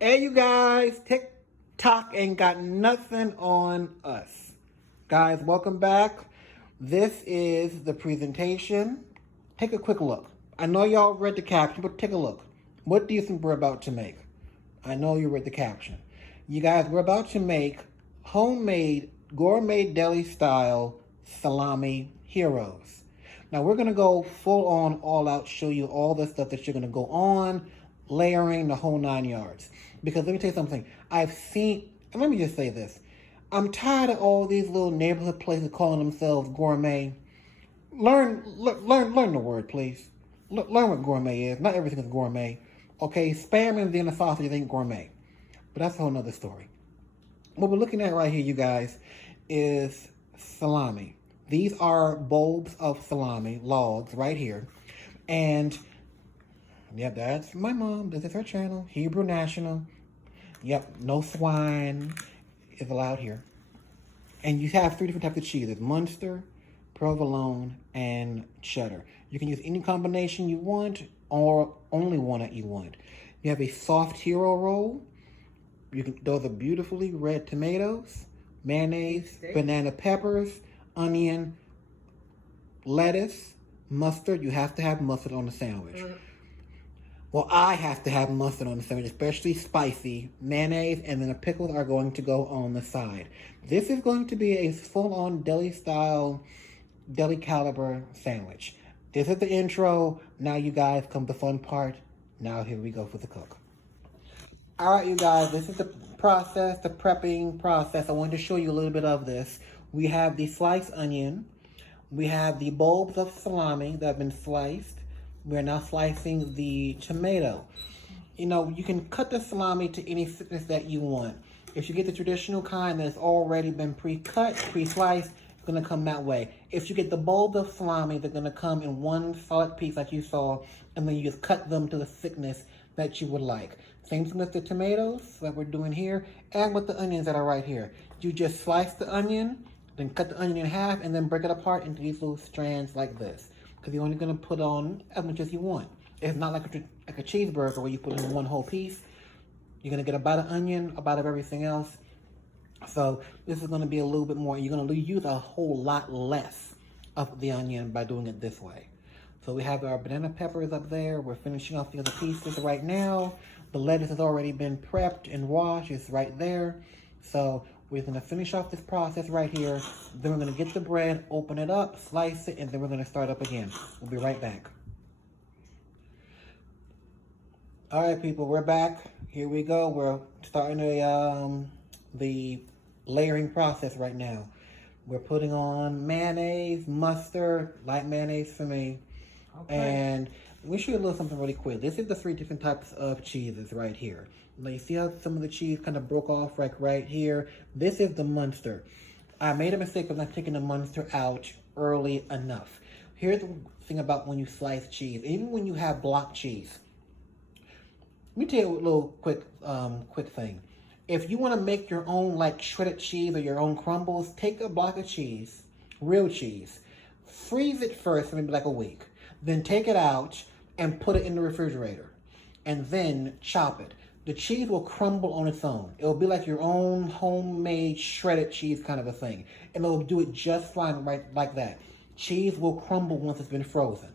Hey, you guys, TikTok ain't got nothing on us. Guys, welcome back. This is the presentation. Take a quick look. I know y'all read the caption, but take a look. What do you think we're about to make? I know you read the caption. You guys, we're about to make homemade, gourmet deli style salami heroes. Now we're gonna go full on, all out, show you all the stuff that you're gonna go on, layering the whole 9 yards. Because let me tell you something. I've seen, and let me just say this. I'm tired of all these little neighborhood places calling themselves gourmet. Learn the word, please. Learn what gourmet is. Not everything is gourmet. Okay, spam and then the sausage ain't gourmet. But that's a whole nother story. What we're looking at right here, you guys, is salami. These are bulbs of salami, logs, right here. And, yep, that's my mom. This is her channel, Hebrew National. Yep, no swine is allowed here. And you have 3 different types of cheeses: Munster, provolone, and cheddar. You can use any combination you want or only one that you want. You have a soft hero roll. Those are beautifully red tomatoes, mayonnaise, banana peppers, onion, lettuce, mustard. You have to have mustard on the sandwich. Well, I have to have mustard on the sandwich, especially spicy, mayonnaise, and then the pickles are going to go on the side. This is going to be a full-on deli-style, deli-caliber sandwich. This is the intro. Now, you guys, come the fun part. Now, here we go for the cook. All right, you guys, this is the process, the prepping process. I wanted to show you a little bit of this. We have the sliced onion. We have the bulbs of salami that have been sliced. We're now slicing the tomato. You know, you can cut the salami to any thickness that you want. If you get the traditional kind that's already been pre-cut, pre-sliced, it's going to come that way. If you get the bulb of salami, they're going to come in one solid piece like you saw, and then you just cut them to the thickness that you would like. Same thing with the tomatoes that we're doing here, and with the onions that are right here. You just slice the onion, then cut the onion in half, and then break it apart into these little strands like this. Because you're only going to put on as much as you want. It's not like a cheeseburger where you put in one whole piece. You're going to get a bite of onion, a bite of everything else. So this is going to be a little bit more. You're going to use a whole lot less of the onion by doing it this way. So we have our banana peppers up there. We're finishing off the other pieces right now. The lettuce has already been prepped and washed. It's right there. So we're going to finish off this process right here. Then we're going to get the bread, open it up, slice it, and then we're going to start up again. We'll be right back. All right, people, we're back. Here we go. We're starting the layering process right now. We're putting on mayonnaise, mustard, light mayonnaise for me. Okay. And we show you a little something really quick. This is the 3 different types of cheeses right here. Now you see how some of the cheese kind of broke off right here? This is the Munster. I made a mistake of not taking the Munster out early enough. Here's the thing about when you slice cheese, even when you have block cheese. Let me tell you a little quick thing. If you want to make your own like shredded cheese or your own crumbles, take a block of cheese, real cheese, freeze it first for maybe like a week. Then take it out and put it in the refrigerator. And then chop it. The cheese will crumble on its own. It'll be like your own homemade shredded cheese kind of a thing. And it'll do it just fine right like that. Cheese will crumble once it's been frozen.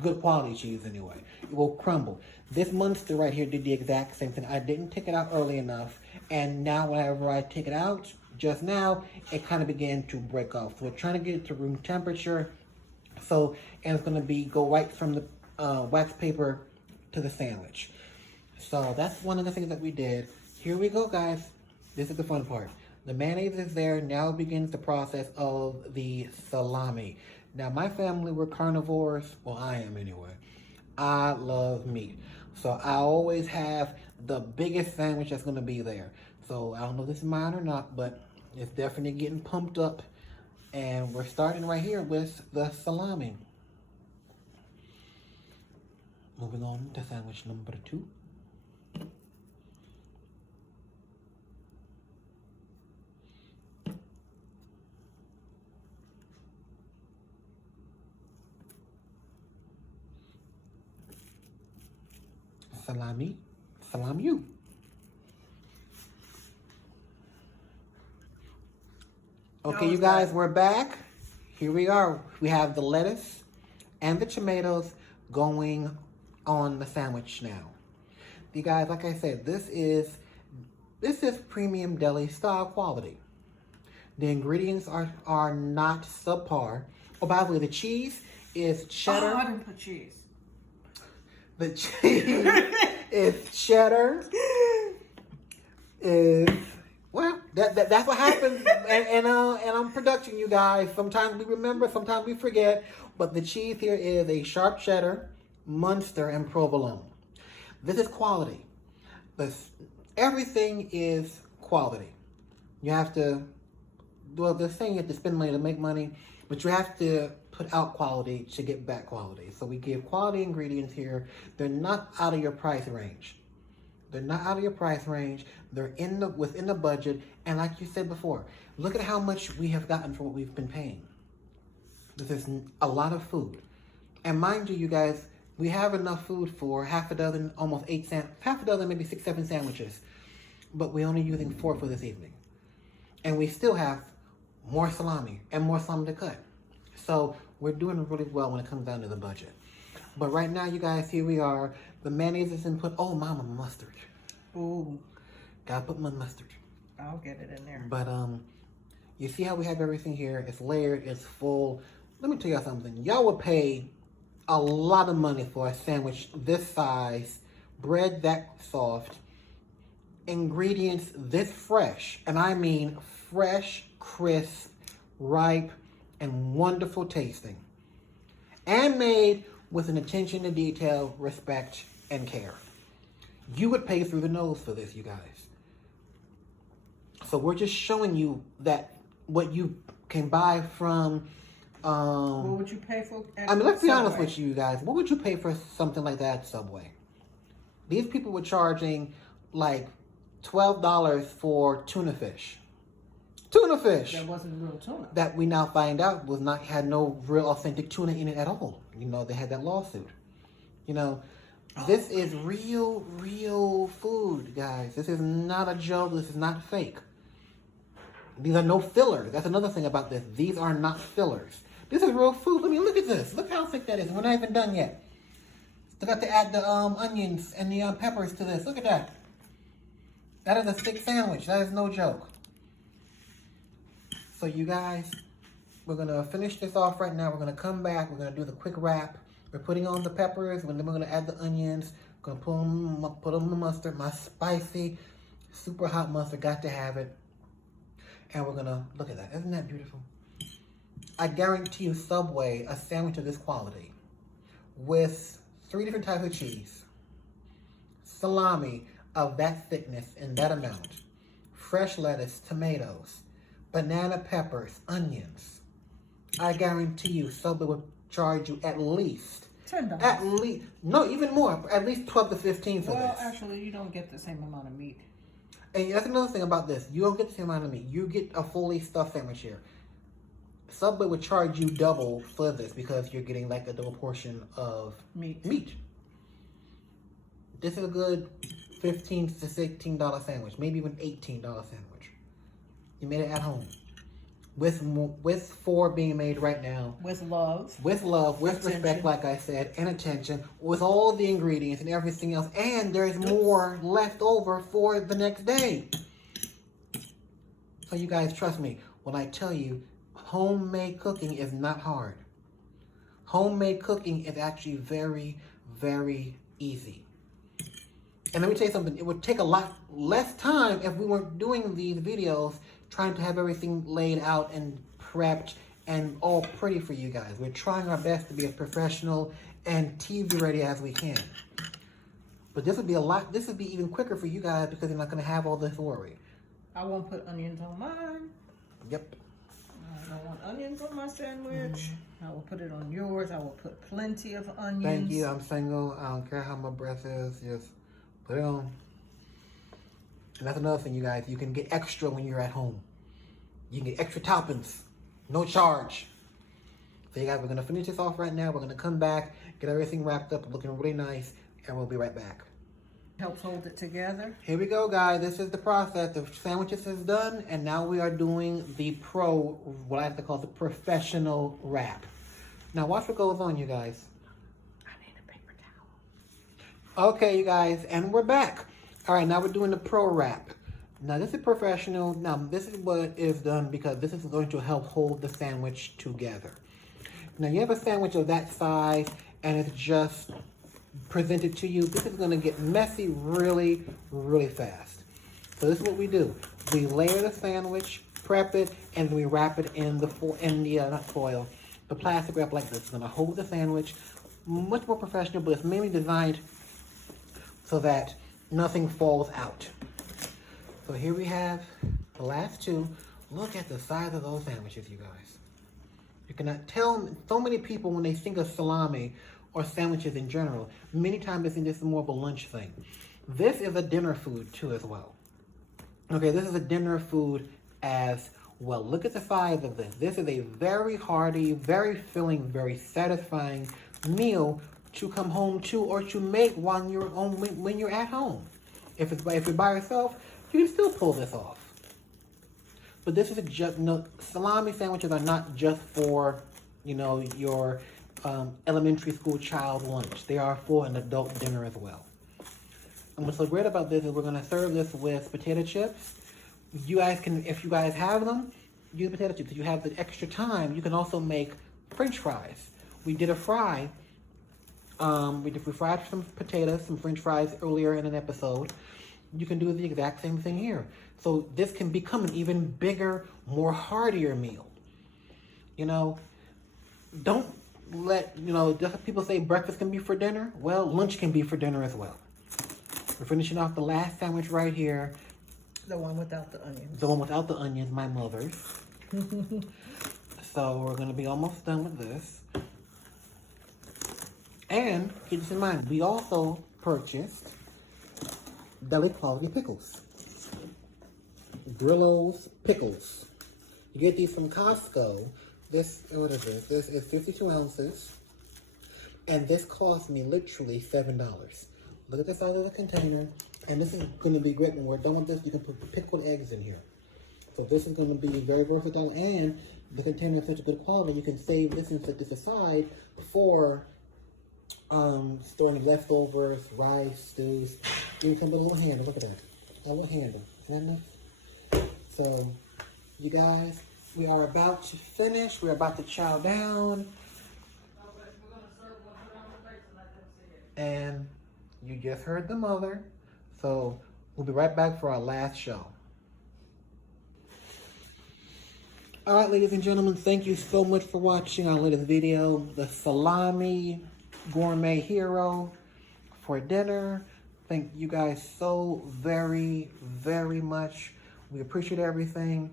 Good quality cheese anyway. It will crumble. This Munster right here did the exact same thing. I didn't take it out early enough. And now whenever I take it out, just now, it kind of began to break off. So we're trying to get it to room temperature. So, and it's going to go right from the wax paper to the sandwich. So that's one of the things that we did. Here we go, guys. This is the fun part. The mayonnaise is there. Now begins the process of the salami. Now, my family, we're carnivores. Well, I am anyway. I love meat. So I always have the biggest sandwich that's going to be there. So I don't know if this is mine or not, but it's definitely getting pumped up. And we're starting right here with the salami. Moving on to sandwich number 2. Salami. Okay, you guys, we're back. Here we are. We have the lettuce and the tomatoes going on the sandwich now. You guys, like I said, this is premium deli style quality. The ingredients are not subpar. Oh, by the way, the cheese is cheddar. Oh, I didn't put cheese. The cheese is cheddar. Is well, that's what happens. and I'm production, you guys. Sometimes we remember, sometimes we forget. But the cheese here is a sharp cheddar, Munster, and provolone. This is quality. Everything is quality. You have to, well, they're saying you have to spend money to make money, but you have to put out quality to get back quality. So we give quality ingredients here. They're not out of your price range. They're not out of your price range. They're within the budget. And like you said before, look at how much we have gotten for what we've been paying. This is a lot of food. And mind you guys, we have enough food for half a dozen, maybe 6, 7 sandwiches. But we're only using 4 for this evening. And we still have more salami and more salami to cut. So we're doing really well when it comes down to the budget. But right now, you guys, here we are. The mayonnaise is input. Oh, mama, mustard. Ooh. Gotta put my mustard. I'll get it in there. But you see how we have everything here? It's layered, it's full. Let me tell y'all something. Y'all would pay a lot of money for a sandwich this size, bread that soft, ingredients this fresh, and I mean fresh, crisp, ripe, and wonderful tasting. And made with an attention to detail, respect, and care. You would pay through the nose for this, you guys. So we're just showing you that what you can buy from... what would you pay for at let's be honest Subway? with you guys. What would you pay for something like that at Subway? These people were charging like $12 for tuna fish. Tuna fish. That wasn't real tuna. That we now find out had no real authentic tuna in it at all. You know, they had that lawsuit. You know, this is real food, guys. This is not a joke. This is not fake. These are no fillers. That's another thing about this. These are not fillers. This is real food. I mean, look at this. Look how thick that is. We're not even done yet. Still got to add the onions and the peppers to this. Look at that. That is a thick sandwich. That is no joke. So you guys, we're going to finish this off right now. We're going to come back. We're going to do the quick wrap. We're putting on the peppers. And then we're going to add the onions. Going to put on the mustard. My spicy, super hot mustard. Got to have it. And we're going to, look at that. Isn't that beautiful? I guarantee you Subway, a sandwich of this quality, with 3 different types of cheese, salami of that thickness and that amount, fresh lettuce, tomatoes, banana peppers, onions. I guarantee you Subway would charge you at least $10. At least, no, even more, at least 12 to 15 for this. Well, actually, you don't get the same amount of meat. And that's another thing about this. You don't get the same amount of meat. You get a fully stuffed sandwich here. Subway would charge you double for this because you're getting like a double portion of meat. This is a good $15 to $16 sandwich, maybe even $18 sandwich. You made it at home. With 4 being made right now. With love. With love, with attention. respect, like I said, and attention, with all the ingredients and everything else. And there's more left over for the next day. So you guys, trust me when I tell you, homemade cooking is not hard. Homemade cooking is actually very, very easy. And let me tell you something, it would take a lot less time if we weren't doing these videos trying to have everything laid out and prepped and all pretty for you guys. We're trying our best to be as professional and TV ready as we can. But this would be even quicker for you guys because you're not going to have all this worry. I won't put onions on mine. Yep. I don't want onions on my sandwich. I will put it on yours. I will put plenty of onions. Thank you. I'm single. I don't care how my breath is. Just put it on. And that's another thing, you guys. You can get extra when you're at home. You can get extra toppings. No charge. So you guys, we're going to finish this off right now. We're going to come back, get everything wrapped up, looking really nice, and we'll be right back. Helps hold it together. Here we go, guys. This is the process. The sandwiches is done, and now we are doing the what I have to call the professional wrap. Now watch what goes on, you guys. I need a paper towel. Okay, you guys, and we're back. All right, now we're doing the pro wrap. Now this is professional. Now this is what is done because this is going to help hold the sandwich together. Now you have a sandwich of that size, and it's just presented to you. This is going to get messy really, really fast. So this is what we do. We layer the sandwich, prep it, and we wrap it in the not foil, the plastic wrap like this. It's going to hold the sandwich. Much more professional, but it's mainly designed so that nothing falls out. So here we have the last two. Look at the size of those sandwiches, you guys. You cannot tell. So many people, when they think of salami or sandwiches in general, many times they think this is more of a lunch thing. This is a dinner food too as well. Okay, this is a dinner food as well. Look at the size of this. This is a very hearty, very filling, very satisfying meal to come home to or to make when you're at home. If you're by yourself, you can still pull this off. But this is salami sandwiches are not just for, your elementary school child lunch. They are for an adult dinner as well. And what's so great about this is we're going to serve this with potato chips. You guys can, if you guys have them, use potato chips. If you have the extra time, you can also make French fries. We did a fry. We fried some potatoes, some French fries earlier in an episode. You can do the exact same thing here. So this can become an even bigger, more heartier meal. Don't let, just people say breakfast can be for dinner. Well, lunch can be for dinner as well. We're finishing off the last sandwich right here. The one without the onions. The one without the onions, my mother's. So we're going to be almost done with this. And keep this in mind, we also purchased deli quality pickles. Grillo's pickles. You get these from Costco. What is this? This is 52 ounces. And this cost me literally $7. Look at the size of the container. And this is going to be great when we're done with this. You can put pickled eggs in here. So this is going to be very versatile. And the container is such a good quality. You can save this and set this aside for storing leftovers, rice, stews. You can put a little handle. Look at that. A little handle. Isn't that nice? So, you guys, we are about to finish. We're about to chow down. And you just heard the mother. So, we'll be right back for our last show. Alright, ladies and gentlemen, thank you so much for watching our latest video. The Salami Gourmet Hero for dinner. Thank you guys so very, very much. We appreciate everything.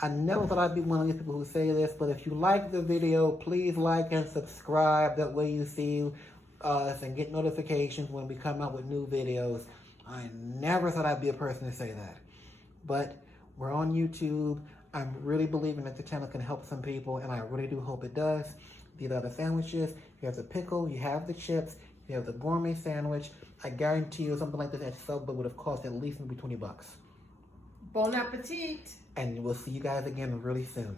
I never thought I'd be one of these people who say this, but if you like the video, please like and subscribe. That way you see us and get notifications when we come out with new videos. I never thought I'd be a person to say that. But we're on YouTube. I'm really believing that the channel can help some people, and I really do hope it does. These are the sandwiches. You have the pickle, you have the chips, you have the gourmet sandwich. I guarantee you something like this at Subway would have cost at least maybe $20. Bon appetit. And we'll see you guys again really soon.